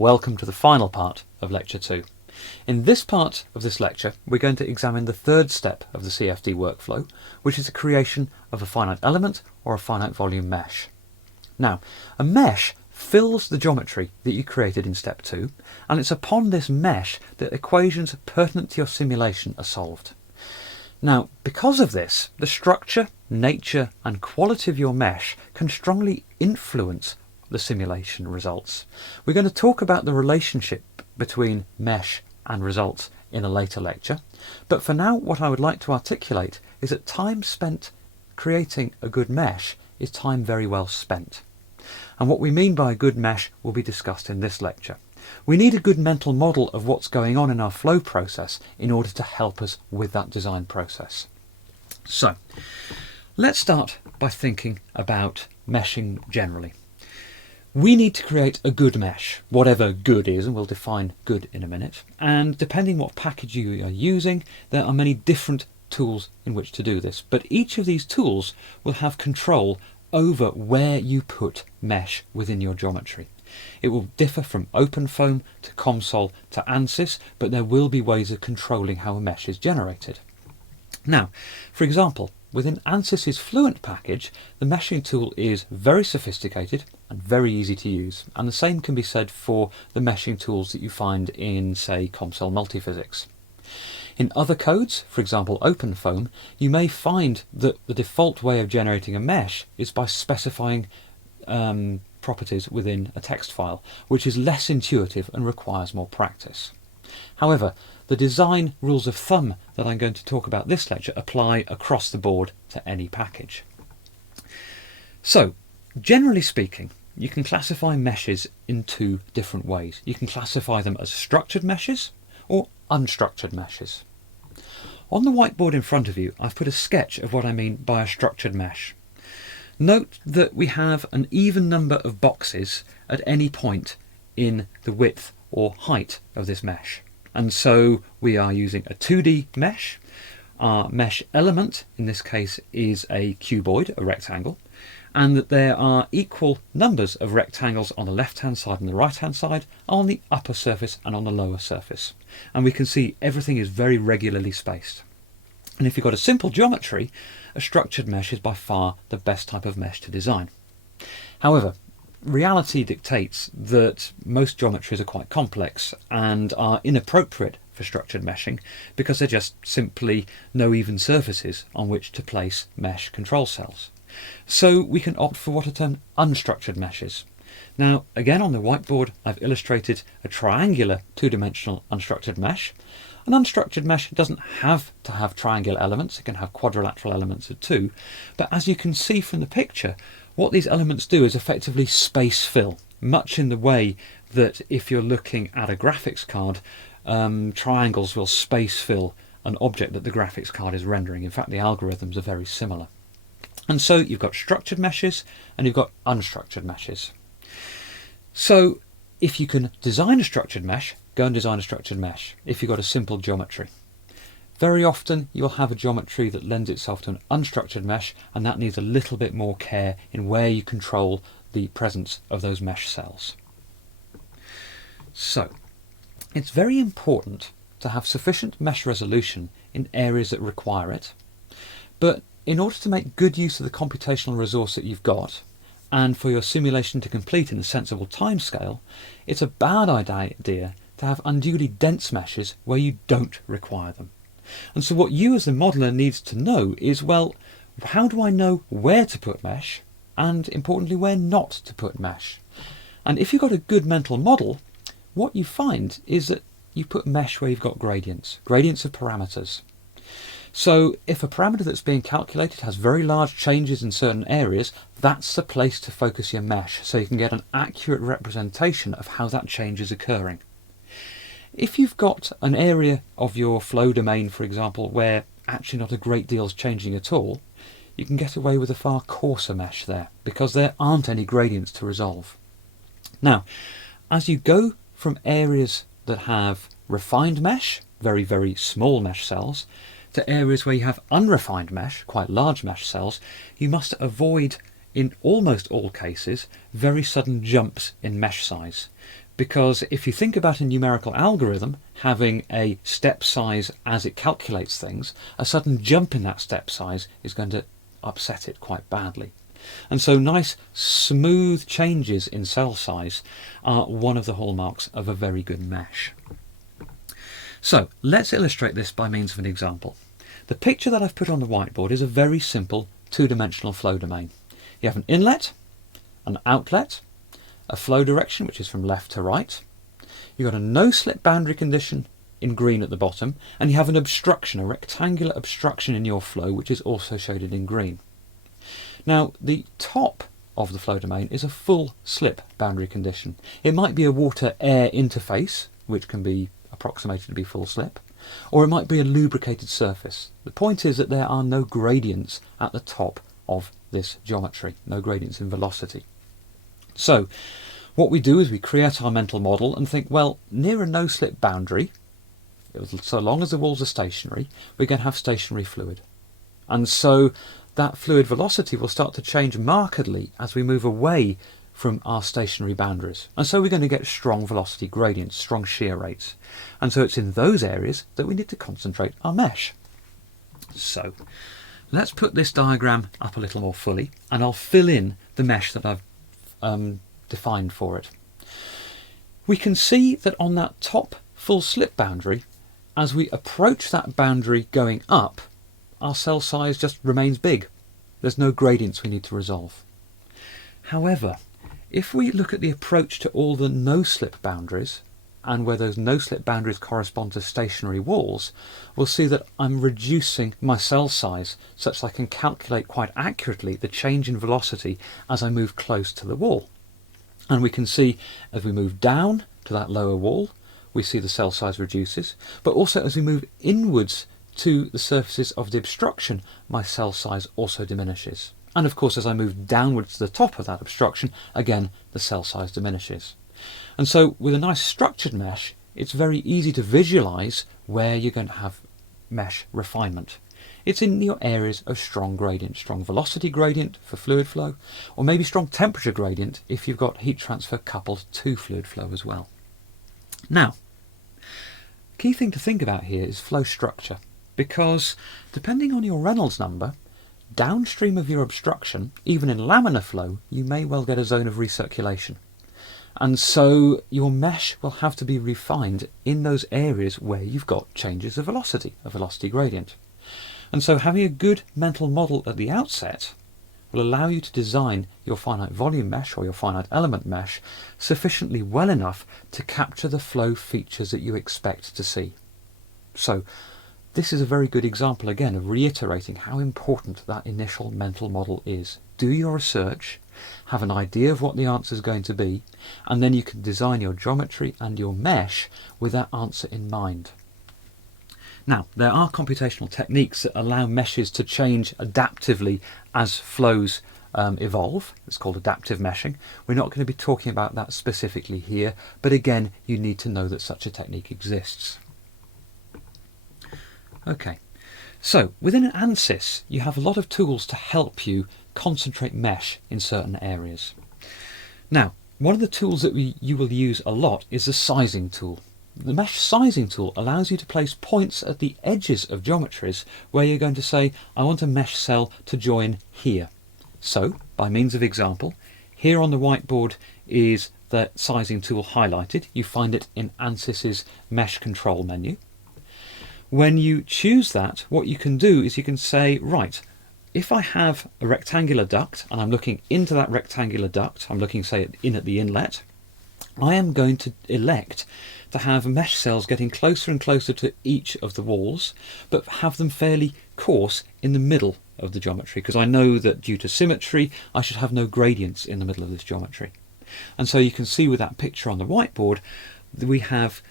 Welcome to the final part of Lecture 2. In this part of this lecture, we're going to examine the third step of the CFD workflow, which is the creation of a finite element or a finite volume mesh. Now, a mesh fills the geometry that you created in step 2, and it's upon this mesh that equations pertinent to your simulation are solved. Now, because of this, the structure, nature and quality of your mesh can strongly influence the simulation results. We're going to talk about the relationship between mesh and results in a later lecture, but for now what I would like to articulate is that time spent creating a good mesh is time very well spent. And what we mean by a good mesh will be discussed in this lecture. We need a good mental model of what's going on in our flow process in order to help us with that design process. So, let's start by thinking about meshing generally. We need to create a good mesh, whatever good is, and we'll define good in a minute. And depending what package you are using, there are many different tools in which to do this. But each of these tools will have control over where you put mesh within your geometry. It will differ from OpenFOAM to COMSOL to ANSYS, but there will be ways of controlling how a mesh is generated. Now, for example, within ANSYS's Fluent package, the meshing tool is very sophisticated and very easy to use, and the same can be said for the meshing tools that you find in, say, COMSOL Multiphysics. In other codes, for example OpenFOAM, you may find that the default way of generating a mesh is by specifying properties within a text file, which is less intuitive and requires more practice. However, the design rules of thumb that I'm going to talk about this lecture apply across the board to any package. So, generally speaking, you can classify meshes in two different ways. You can classify them as structured meshes or unstructured meshes. On the whiteboard in front of you, I've put a sketch of what I mean by a structured mesh. Note that we have an even number of boxes at any point in the width or height of this mesh. And so we are using a 2D mesh. Our mesh element, in this case, is a cuboid, a rectangle, and that there are equal numbers of rectangles on the left-hand side and the right-hand side, on the upper surface and on the lower surface. And we can see everything is very regularly spaced. And if you've got a simple geometry, a structured mesh is by far the best type of mesh to design. However, reality dictates that most geometries are quite complex and are inappropriate for structured meshing because they're just simply no even surfaces on which to place mesh control cells. So we can opt for what are termed unstructured meshes. Now, again on the whiteboard, I've illustrated a triangular two-dimensional unstructured mesh. An unstructured mesh doesn't have to have triangular elements, it can have quadrilateral elements too, but as you can see from the picture, what these elements do is effectively space fill, much in the way that if you're looking at a graphics card, triangles will space fill an object that the graphics card is rendering. In fact, the algorithms are very similar. And so you've got structured meshes and you've got unstructured meshes. So if you can design a structured mesh, go and design a structured mesh if you've got a simple geometry. Very often you'll have a geometry that lends itself to an unstructured mesh, and that needs a little bit more care in where you control the presence of those mesh cells. So, it's very important to have sufficient mesh resolution in areas that require it, but in order to make good use of the computational resource that you've got, and for your simulation to complete in a sensible timescale, it's a bad idea to have unduly dense meshes where you don't require them. And so what you as the modeler needs to know is, well, how do I know where to put mesh, and importantly where not to put mesh? And if you've got a good mental model, what you find is that you put mesh where you've got gradients of parameters. So if a parameter that's being calculated has very large changes in certain areas, that's the place to focus your mesh so you can get an accurate representation of how that change is occurring. If you've got an area of your flow domain, for example, where actually not a great deal is changing at all, you can get away with a far coarser mesh there because there aren't any gradients to resolve. Now, as you go from areas that have refined mesh, very, very small mesh cells, to areas where you have unrefined mesh, quite large mesh cells, you must avoid, in almost all cases, very sudden jumps in mesh size, because if you think about a numerical algorithm having a step size as it calculates things, a sudden jump in that step size is going to upset it quite badly. And so nice smooth changes in cell size are one of the hallmarks of a very good mesh. So let's illustrate this by means of an example. The picture that I've put on the whiteboard is a very simple two-dimensional flow domain. You have an inlet, an outlet, a flow direction which is from left to right. You've got a no-slip boundary condition in green at the bottom, and you have an obstruction, a rectangular obstruction in your flow which is also shaded in green. Now the top of the flow domain is a full slip boundary condition. It might be a water-air interface, which can be approximated to be full slip, or it might be a lubricated surface. The point is that there are no gradients at the top of this geometry, no gradients in velocity. So what we do is we create our mental model and think, well, near a no-slip boundary, so long as the walls are stationary, we're going to have stationary fluid. And so that fluid velocity will start to change markedly as we move away from our stationary boundaries. And so we're going to get strong velocity gradients, strong shear rates. And so it's in those areas that we need to concentrate our mesh. So let's put this diagram up a little more fully, and I'll fill in the mesh that I've defined for it. We can see that on that top full slip boundary, as we approach that boundary going up, our cell size just remains big. There's no gradients we need to resolve. However, if we look at the approach to all the no-slip boundaries, and where those no-slip boundaries correspond to stationary walls, we'll see that I'm reducing my cell size such that I can calculate quite accurately the change in velocity as I move close to the wall. And we can see as we move down to that lower wall, we see the cell size reduces, but also as we move inwards to the surfaces of the obstruction, my cell size also diminishes. And of course, as I move downwards to the top of that obstruction, again, the cell size diminishes. And so with a nice structured mesh, it's very easy to visualize where you're going to have mesh refinement. It's in your areas of strong gradient, strong velocity gradient for fluid flow, or maybe strong temperature gradient if you've got heat transfer coupled to fluid flow as well. Now, key thing to think about here is flow structure, because depending on your Reynolds number, downstream of your obstruction, even in laminar flow, you may well get a zone of recirculation. And so your mesh will have to be refined in those areas where you've got changes of velocity, a velocity gradient. And so having a good mental model at the outset will allow you to design your finite volume mesh or your finite element mesh sufficiently well enough to capture the flow features that you expect to see. So this is a very good example again of reiterating how important that initial mental model is. Do your research, have an idea of what the answer is going to be, and then you can design your geometry and your mesh with that answer in mind. Now, there are computational techniques that allow meshes to change adaptively as flows evolve. It's called adaptive meshing. We're not going to be talking about that specifically here, but again, you need to know that such a technique exists. Okay, so within an ANSYS, you have a lot of tools to help you concentrate mesh in certain areas. Now, one of the tools that you will use a lot is the sizing tool. The mesh sizing tool allows you to place points at the edges of geometries where you're going to say, I want a mesh cell to join here. So, by means of example, here on the whiteboard is the sizing tool highlighted. You find it in ANSYS's mesh control menu. When you choose that, what you can do is you can say, right, if I have a rectangular duct and I'm looking into that rectangular duct, I'm looking, say, in at the inlet, I am going to elect to have mesh cells getting closer and closer to each of the walls, but have them fairly coarse in the middle of the geometry, because I know that due to symmetry, I should have no gradients in the middle of this geometry. And so you can see with that picture on the whiteboard, that we have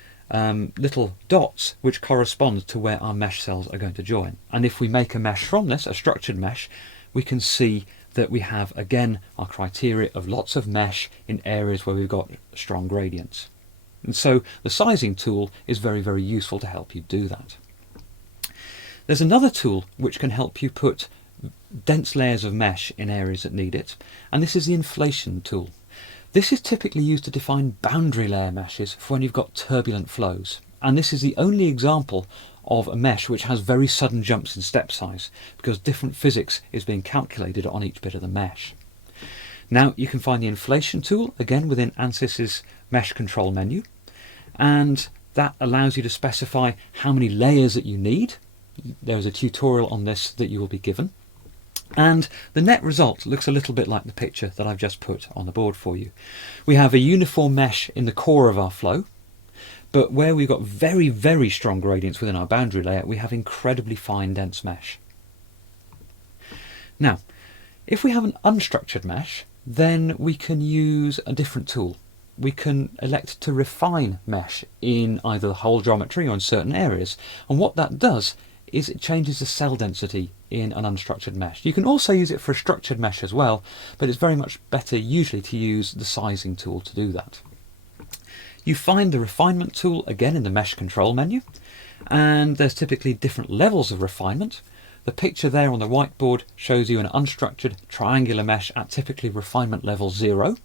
little dots which correspond to where our mesh cells are going to join. And if we make a mesh from this, a structured mesh, we can see that we have again our criteria of lots of mesh in areas where we've got strong gradients. And so the sizing tool is very, very useful to help you do that. There's another tool which can help you put dense layers of mesh in areas that need it, and this is the inflation tool. This is typically used to define boundary layer meshes for when you've got turbulent flows. And this is the only example of a mesh which has very sudden jumps in step size, because different physics is being calculated on each bit of the mesh. Now you can find the inflation tool again within ANSYS's mesh control menu, and that allows you to specify how many layers that you need. There's a tutorial on this that you will be given. And the net result looks a little bit like the picture that I've just put on the board for you. We have a uniform mesh in the core of our flow, but where we've got very, very strong gradients within our boundary layer, we have incredibly fine dense mesh. Now, if we have an unstructured mesh, then we can use a different tool. We can elect to refine mesh in either the whole geometry or in certain areas. And what that does is it changes the cell density in an unstructured mesh. You can also use it for a structured mesh as well, but it's very much better usually to use the sizing tool to do that. You find the refinement tool again in the mesh control menu, and there's typically different levels of refinement. The picture there on the whiteboard shows you an unstructured triangular mesh at typically refinement level 0.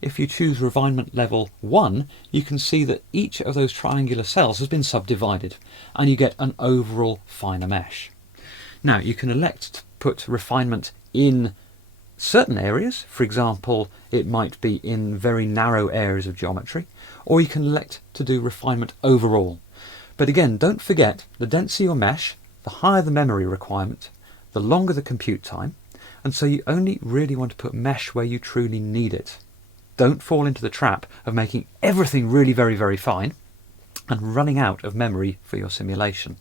If you choose refinement level 1, you can see that each of those triangular cells has been subdivided, and you get an overall finer mesh. Now you can elect to put refinement in certain areas. For example, it might be in very narrow areas of geometry, or you can elect to do refinement overall. But again, don't forget, the denser your mesh, the higher the memory requirement, the longer the compute time, and so you only really want to put mesh where you truly need it. Don't fall into the trap of making everything really very, very fine and running out of memory for your simulation.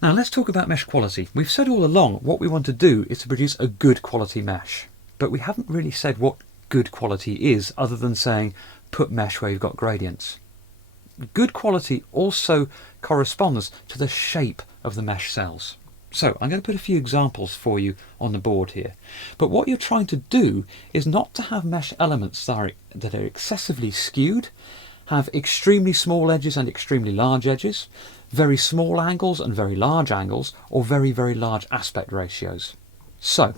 Now let's talk about mesh quality. We've said all along what we want to do is to produce a good quality mesh, but we haven't really said what good quality is other than saying put mesh where you've got gradients. Good quality also corresponds to the shape of the mesh cells. So I'm going to put a few examples for you on the board here. But what you're trying to do is not to have mesh elements that are excessively skewed, have extremely small edges and extremely large edges, very small angles and very large angles, or very, very large aspect ratios. So,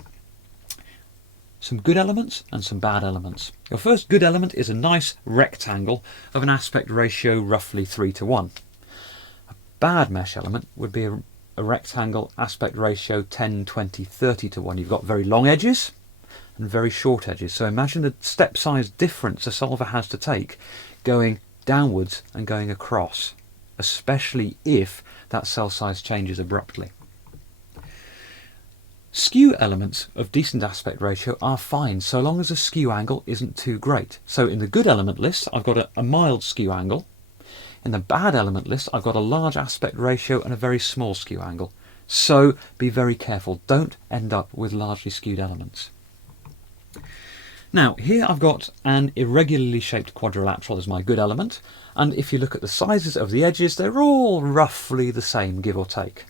some good elements and some bad elements. Your first good element is a nice rectangle of an aspect ratio roughly 3:1. A bad mesh element would be a rectangle aspect ratio 10, 20, 30:1. You've got very long edges and very short edges. So imagine the step size difference a solver has to take going downwards and going across, especially if that cell size changes abruptly. Skew elements of decent aspect ratio are fine so long as the skew angle isn't too great. So in the good element list I've got a mild skew angle. In the bad element list I've got a large aspect ratio and a very small skew angle. So be very careful, don't end up with largely skewed elements. Now here I've got an irregularly shaped quadrilateral as my good element, and if you look at the sizes of the edges they're all roughly the same, give or take.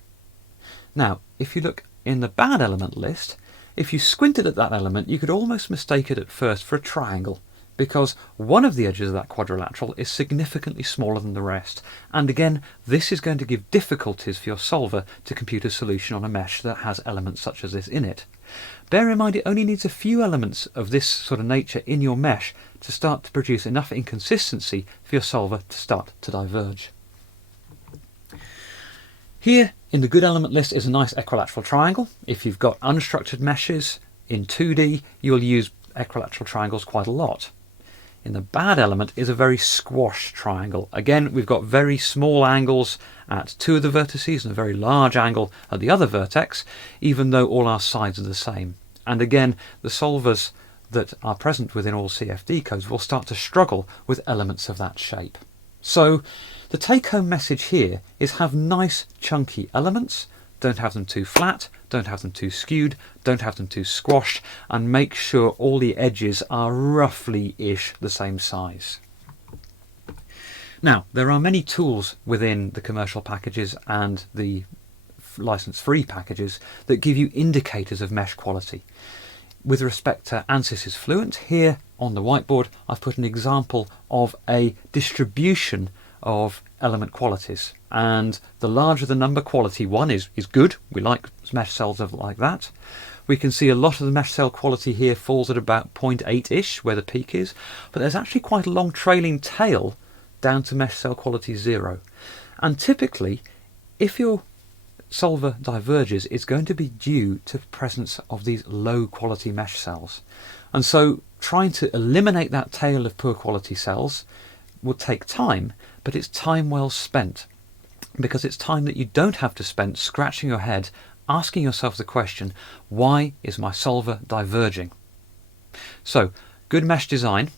Now if you look in the bad element list, if you squinted at that element you could almost mistake it at first for a triangle, because one of the edges of that quadrilateral is significantly smaller than the rest, and again this is going to give difficulties for your solver to compute a solution on a mesh that has elements such as this in it. Bear in mind it only needs a few elements of this sort of nature in your mesh to start to produce enough inconsistency for your solver to start to diverge. Here in the good element list is a nice equilateral triangle. If you've got unstructured meshes in 2D you'll use equilateral triangles quite a lot. In the bad element is a very squashed triangle. Again, we've got very small angles at two of the vertices and a very large angle at the other vertex, even though all our sides are the same. And again, the solvers that are present within all CFD codes will start to struggle with elements of that shape. So the take-home message here is have nice chunky elements. Don't have them too flat, don't have them too skewed, don't have them too squashed, and make sure all the edges are roughly-ish the same size. Now, there are many tools within the commercial packages and the license-free packages that give you indicators of mesh quality. With respect to ANSYS's Fluent, here on the whiteboard I've put an example of a distribution of element qualities, and the larger the number, quality 1 is good. We like mesh cells like that. We can see a lot of the mesh cell quality here falls at about 0.8-ish, where the peak is, but there's actually quite a long trailing tail down to mesh cell quality 0. And typically, if your solver diverges, it's going to be due to the presence of these low quality mesh cells. And so trying to eliminate that tail of poor quality cells will take time, but it's time well spent, because it's time that you don't have to spend scratching your head asking yourself the question, why is my solver diverging? So good mesh design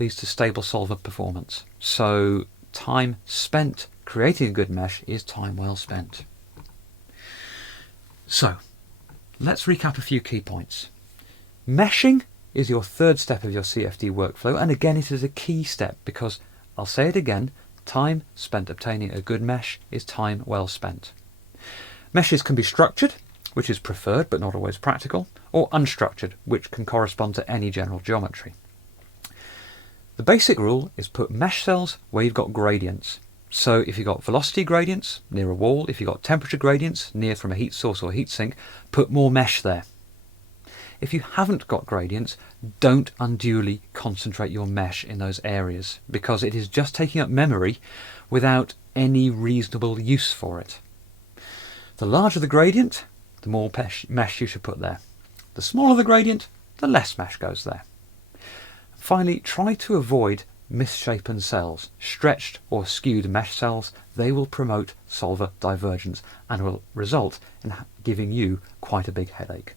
leads to stable solver performance. So time spent creating a good mesh is time well spent. So let's recap a few key points. Meshing is your third step of your CFD workflow, and again it is a key step because, I'll say it again, time spent obtaining a good mesh is time well spent. Meshes can be structured, which is preferred but not always practical, or unstructured, which can correspond to any general geometry. The basic rule is put mesh cells where you've got gradients. So if you've got velocity gradients near a wall, if you've got temperature gradients near from a heat source or heat sink, put more mesh there. If you haven't got gradients, don't unduly concentrate your mesh in those areas, because it is just taking up memory without any reasonable use for it. The larger the gradient, the more mesh you should put there. The smaller the gradient, the less mesh goes there. Finally, try to avoid misshapen cells, stretched or skewed mesh cells. They will promote solver divergence and will result in giving you quite a big headache.